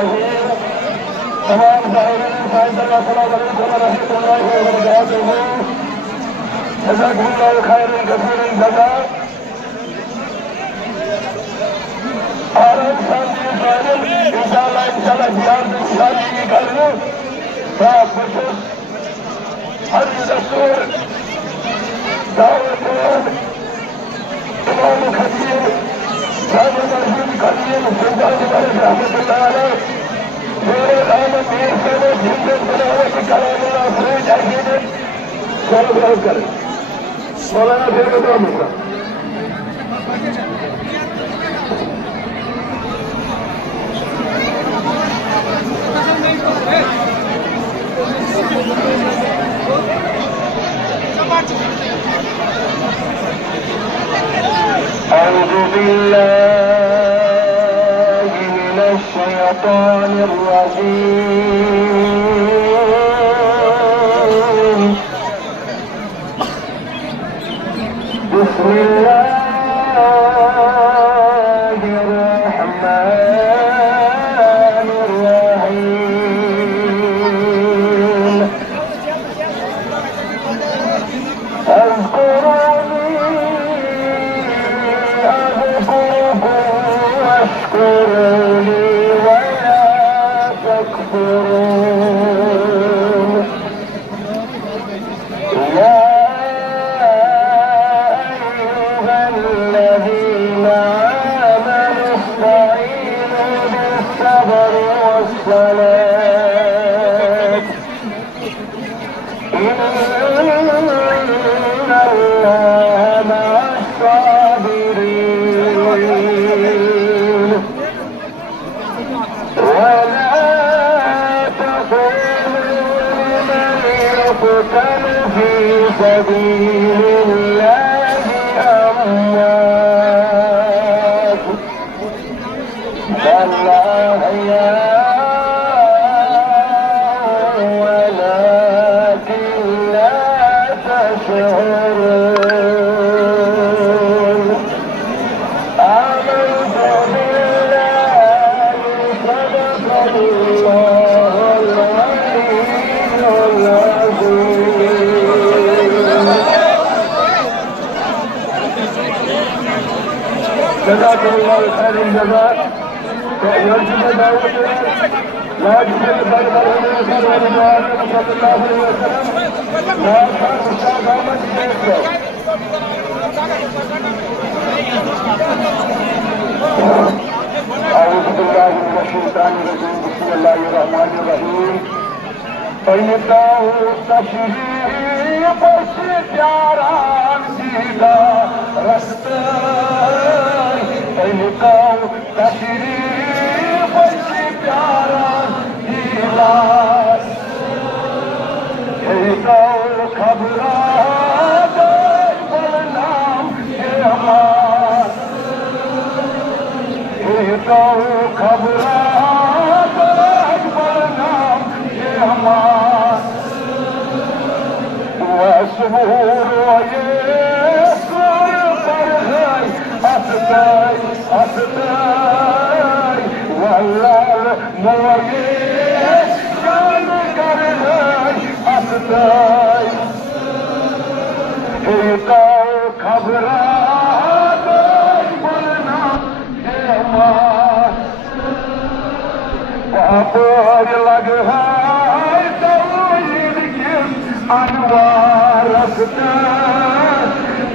अजमईन। तमाम ज़ाहिरीन साइंसदान अस्सलामु अलैकुम व रहमतुल्लाहि व बरकातुहू। जज़ाकुमुल्लाहु खैरन कसीरन जज़ा। और इंशाअल्लाह ज़ियारत शादी की करूँ। हर दस्तूर दावत इमाम खतीब जामा मस्जिद खतीब सुल्तान मलिक रहमतुल्लाह अलैह मेरे नाम मीर से जिंदे बनाने की कलाम अफरीद अकीद सलाम करें। मौलाना फिर बता दूंगा। أعوذ بالله من الشيطان الرجيم. بسم الله الرحمن الرحيم. اذكروني واشكروا لي ولا تكفرون. يا أيها الذين آمنوا استعينوا بالصبر والصلاة إن الله مع الصابرين. يقتل في سبيل الله أموات بل أحياء ولكن لا تشعرون. آمنت بالله صدق الله العلي العظيم. جزاكم الله خير الجزاء. ويرجو دعوة لا يجوز بالمرء صلى الله عليه وسلم لا يخاف الشعب عمد بيته. أعوذ بالله من الشيطان الرجيم. بسم الله الرحمن الرحيم. فإنه تشريف الشجران سيدا رستان. فإنه تشريف الشجران سيدا فإنه خبرات والنام شهاد. فإنه خبرات والنام شهاد. وسهول ويسر فرغي أفتاي أفتاي والله مويس كان كرهي أفتاي. إيقاو خبرات بلنا جمال بابور لگهاي تويد كم انوار افتاي.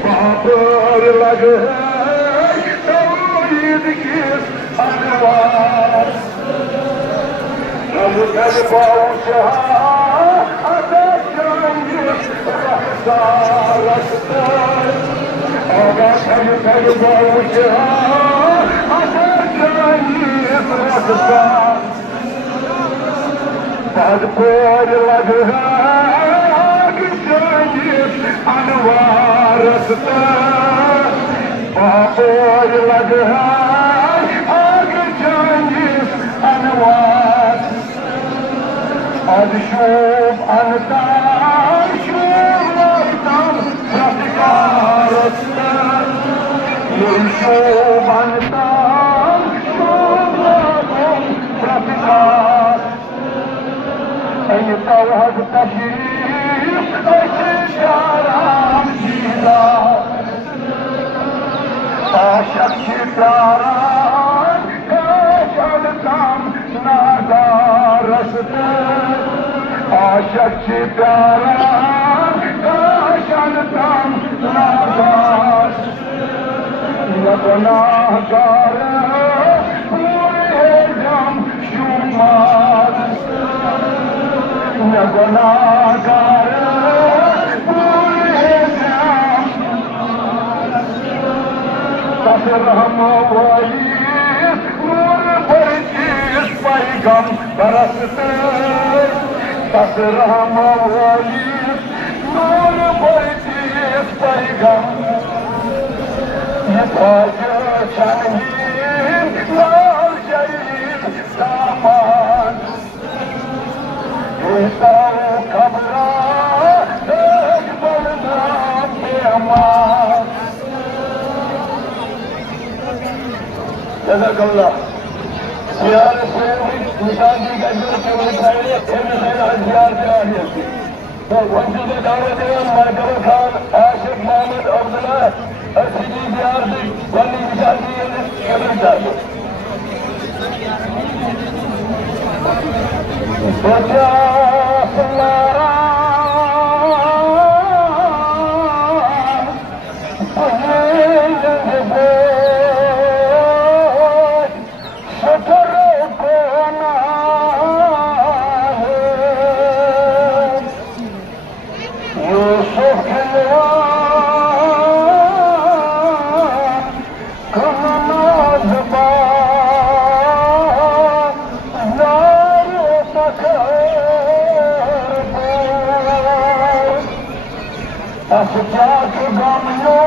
بابور لگهاي تويد كم انوار نزل باوشها أتجنب رحصار أستاذ. أغسل باوشها أتجنب رحصار. بذكر لقها أتجنب أنوار أستاذ. بذكر لقها أتجنب أنوار. أشوف أنت أشوف وقتم رفقار أستاذ. نشوف أنت أشوف وقتم رفقار توهج تشريف اشارام جيلا عاشق پیاران کاشلتم نادارست عاشق پیاران کاشلتم نادارست گناهگار پوره جم شمار گناهگار پوره جم تسرهم ولی نور پرچیز پیغم برسته تسرهم ولی نور purchase پیغم Yetacı şahin, lal şehir zaman Yeter kabra, ekbalına kıyamat Cezakallah Ziyaret-i Nişan-ı Gecir-i Kâhiliye Temizleyen ziyaret-i ahiyeti Vanşı'da davet eden Markaba Khan, Aşık Mahmud Abdullah Asili ziyareti, vali misafirleri yapacağız. Bacaklara Sıcak gamlı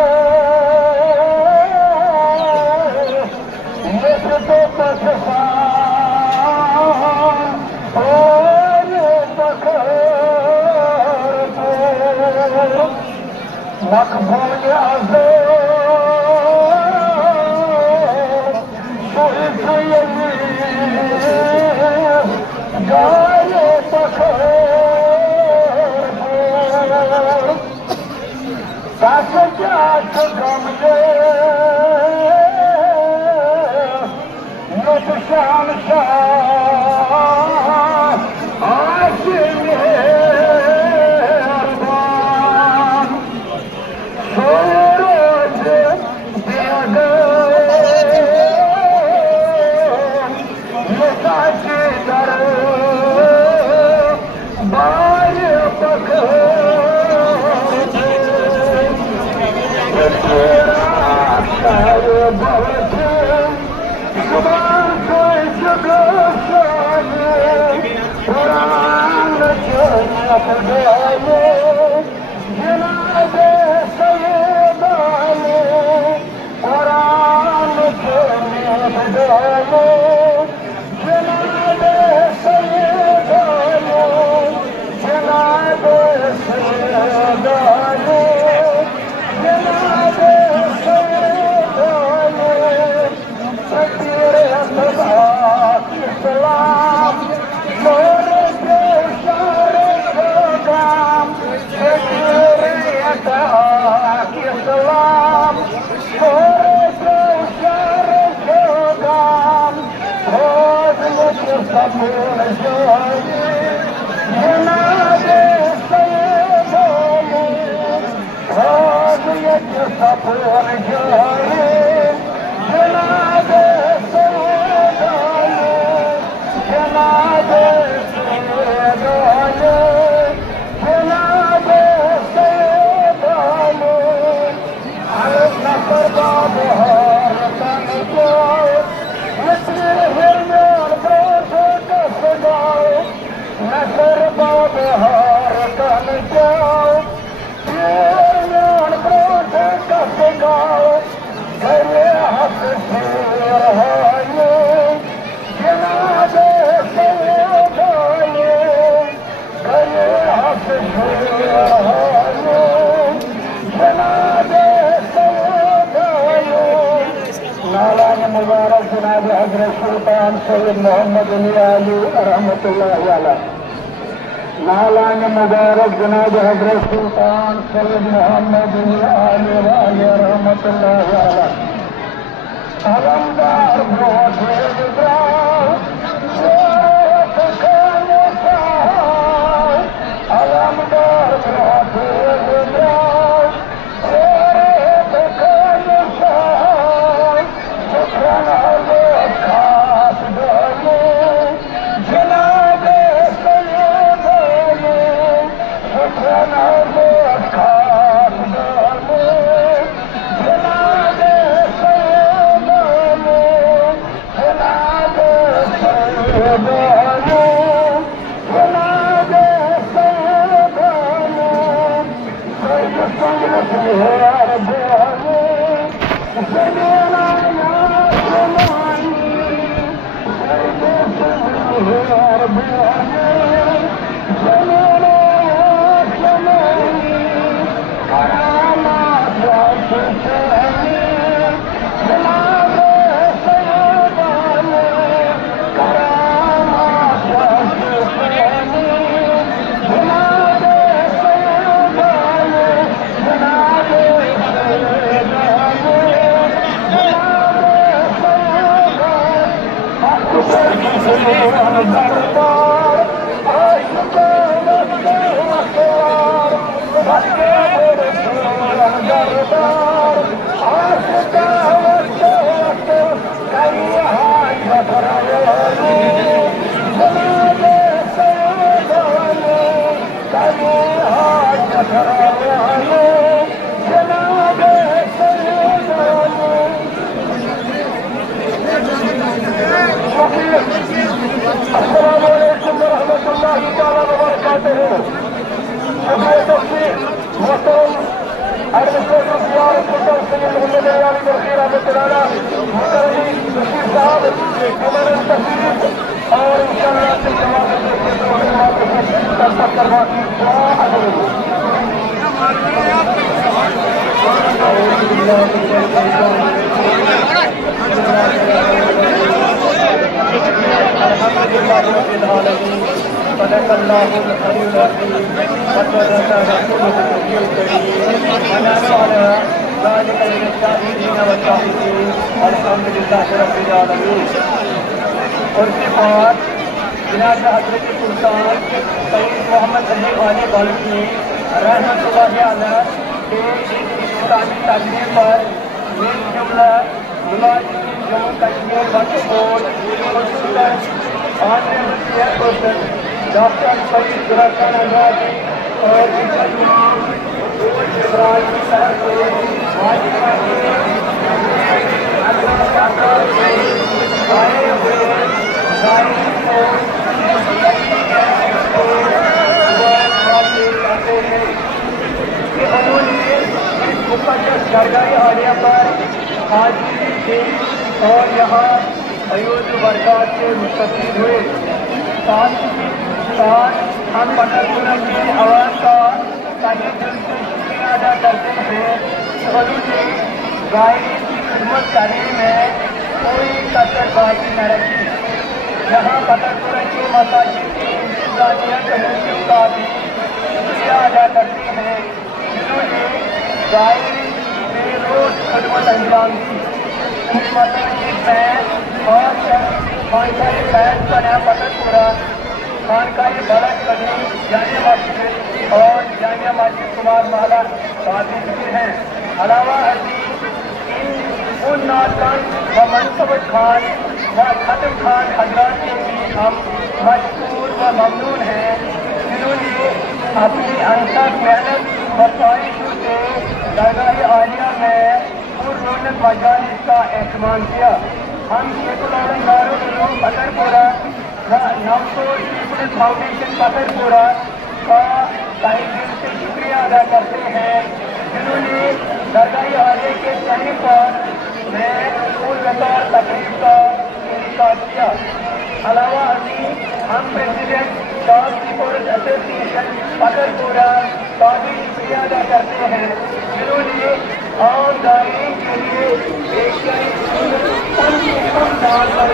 nefret etmesen öyle bakardım makbul yazdım şu iki yeri gayet bakardım Sıcak gamlı yetişen şah aşim yerdan Suracı diyagım yetacı darım bari bakım Bağırtım, şuban koycu göğsünü Kur'an'la çöpüdüğünü Cenab-ı Seyyidâni Kur'an'la çöpüdüğünü Cenab-ı Seyyidâni Cenab-ı Seyyidâni Cenab-ı İslam, Nur'u şarkıdan, Hürriyete hak İslam, Nur'u şarkıdan, Hürriyete sabır şahit, Cenab-ı Seyyidâni, Hürriyete sabır şahit, Cenab-ı Seyyidâni, Cenab-ı Seyyidâni, Cenab-ı Seyyidâni, Alif Nasır Bâb-ı Haratan Gâv, Yetri Hürmûr Bâb-ı Kâs Gâv, Nasır Bâb-ı Haratan Gâv, Hürmûr Bâb-ı Kâs Gâv, Kâr-ı Hafız-ı Cenab-ı Seyyidâni, Kâr-ı Hafız-ı Cenab-ı Seyyidâni, Mevlana Mübarek Cenab-ı Hazret Sultan Seyyid Muhammed Ali Rahmetullahi Aleyh नालान मुबारक जनाब हजरत सुल्तान सैयद मोहम्मद आले वाले रहमतुल्लाह अलैह अलमदार बहुत अलमदार उसके बाद जनाब हजरत सुल्तान सैयद मोहम्मद अली वाले बाल्की रहमतुल्लाह अलैह के इस्लामी तालीम पर मिल जुमला मुलाजिम Jammu Kashmir Waqf board honourable chairperson doctor Syed Darakhshan आजादी और इब्राहिम साहब को आए हुए उन्होंने इस मुकद्दस दरगाह आलिया पर हाजिरी दी और यहाँ अयूद बरकत से मुस्तफीद हुए। साथ ही साथ हम पटरपुरम के आवाम का तहे दिल से शुक्रिया अदा करते हैं। उन्होंने गायन की खिदमत करने में कोई कसर बाकी न रखी। यहाँ पटरपुरम के मसाजिद की इंतजामिया कमेटियों का भी शुक्रिया अदा करते हैं जिन्होंने गायन बेरोज खिदमत अंजाम दी। इस मसाजिद में और खानकाए बैत बना पटरपुरा, खानकाए बलद कदीम जामिया मस्जिद और जामिया मस्जिद कुमार महला शामिल हैं। अलावा उन नाज़ान व मनसबत खान व खत्म खान हजरात के भी हम मशकूर व ममनून हैं जिन्होंने अपनी अनसर मेहनत व ख्वाहिशों से दरगाह आलिया में पुररौनक मजालिस का एहतमाम किया। हम शेखुल दारुल पतरपुरा व नवसोर पीपल्स फाउंडेशन पतरपुरा का तहे दिल से शुक्रिया अदा करते हैं जिन्होंने दरगाह आलिया के चहरे पर पूर्वकार तकरीब का इनेकाद किया। अलावा हम प्रेसिडेंट शॉप कीपर्स एसोसिएशन पतरपुरा का भी शुक्रिया अदा करते हैं जिन्होंने आम दायरे के लिए एक कम से कम दाम पर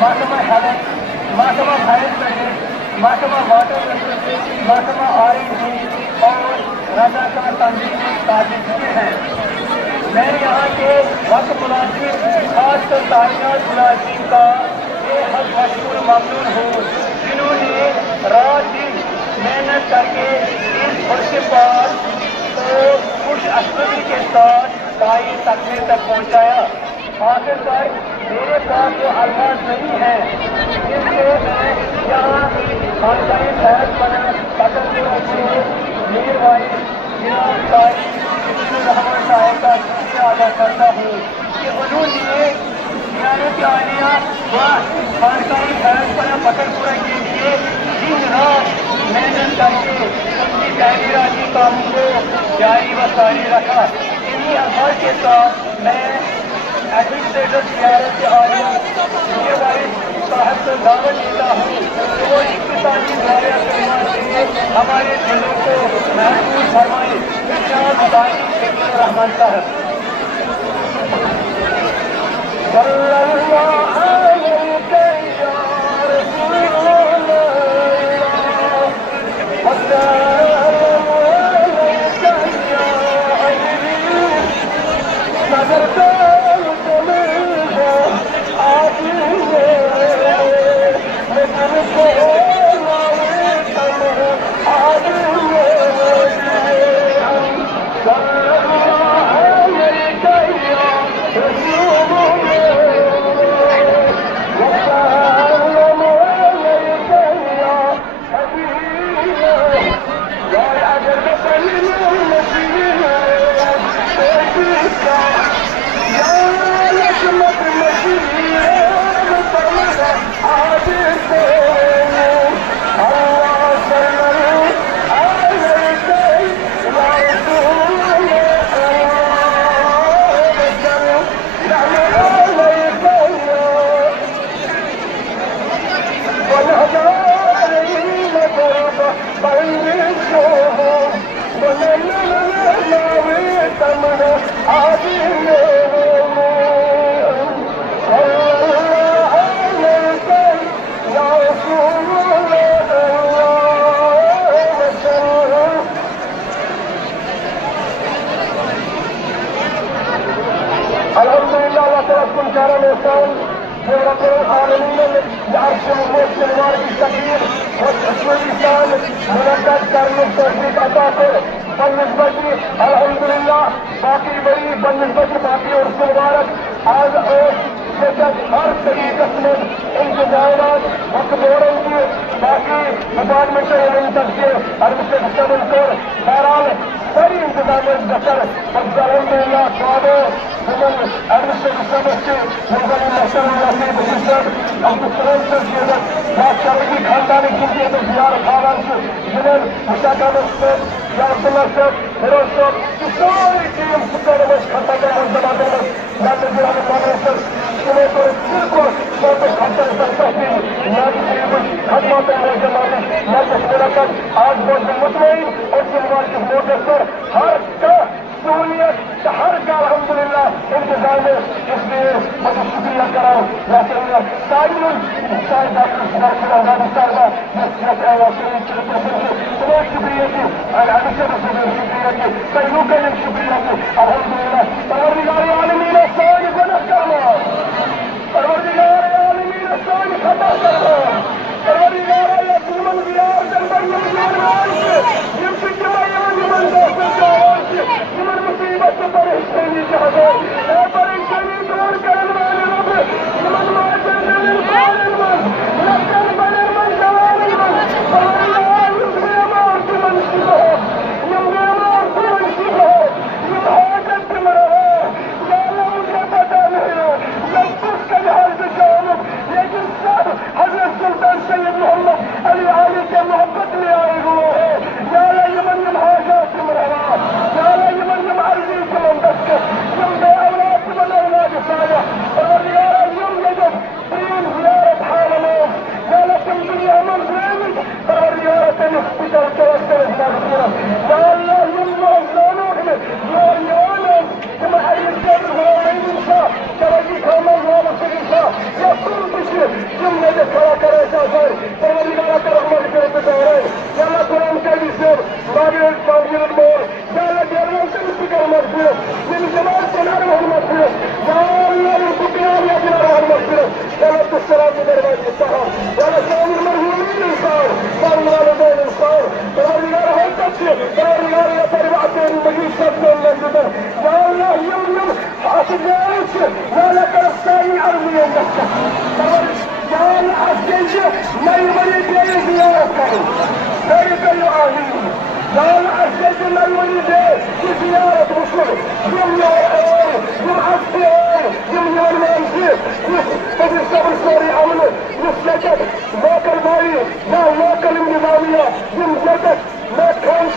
महकमा हेल्थ, महकमा फायर सर्विस, महकमा वाटर रिसोर्सेज, महकमा R&D और रजाकार तंजीम ताबीज किए हैं। मैं यहाँ के वक्त मुलाजिम, खासकर ताइनात मुलाजिम का बेहद मशहूर ममनून हूँ, जिन्होंने रात दिन मेहनत करके इस फर्श पर तो खुश अस्पताल के साथ ताई तकमील तक पहुँचाया। आखिरकार मेरे पास वो अल्फाज नहीं है जिससे मैं यहाँ खानसाई खैर बना मीर वाइस जनाब तारीख रहमान साहब का शुक्रिया अदा करता हूँ कि उन्होंने जियारत आलिया व खानसाई खैर बना बकरपुरा के लिए दिन रात मेहनत करके उनकी तहरीराती काम को जारी व सारी रखा। इन्हीं अल्फाज के साथ मैं एडमिनिस्ट्रेटर जियारत आलिया मीर वाइस साहब से दावत देता हूँ कि वो इख्तितामी दुआए करवाते हैं, हमारे दिलों को महफूज फरमाए। जनाब दानी शकील रहमान साहब। अल्हम्दुलिल्लाह बाकी बड़ी बनस्बत बाकी और मुबारक आज हर तरीके में इंतजाम मकबूरों की बाकी डिपार्टमेंट के एडमिनिस्ट्रेटर बहरहाल सारी इंतजाम बकर अल्हम्दुलिल्लाह स्वादो एडमिनिस्ट्रेटर खानदानी की जियार खान जिन्हें फिरोज साहब की सारी टीम खाता आज बहुत मुतमईन और जिम्मेवार के मोटर पर हर का सहूलियत हर का अल्हम्दुलिल्लाह इंतजाम है। इसलिए मैं शुक्रिया कराऊँ الملوني ده في زيارة وصول يوم يوم عسكري يوم منزل بدي الصبر السوري عمله يسجد ذاك المالي لا ذاك النظامية يمجدد ما كانش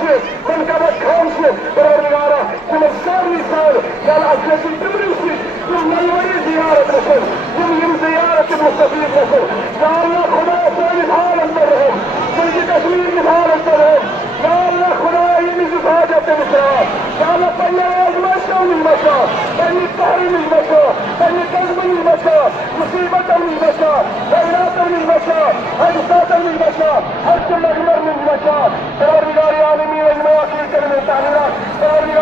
من قبل كانش برارة يوم السابي صار قال عسكري تمرسي يوم ملوني زيارة وصول يوم زيارة المستفيد وصول يا الله خدا سالي حالا برهم تجي تشمير مثال الدرهم يا الله خداي نزف حاجة المساء يا الله طيّر المشى والمشى بني التحريم المشى بني الكذب المشى مصيبة المشى خيرات المشى حدثات المشى حج الأغمر المشى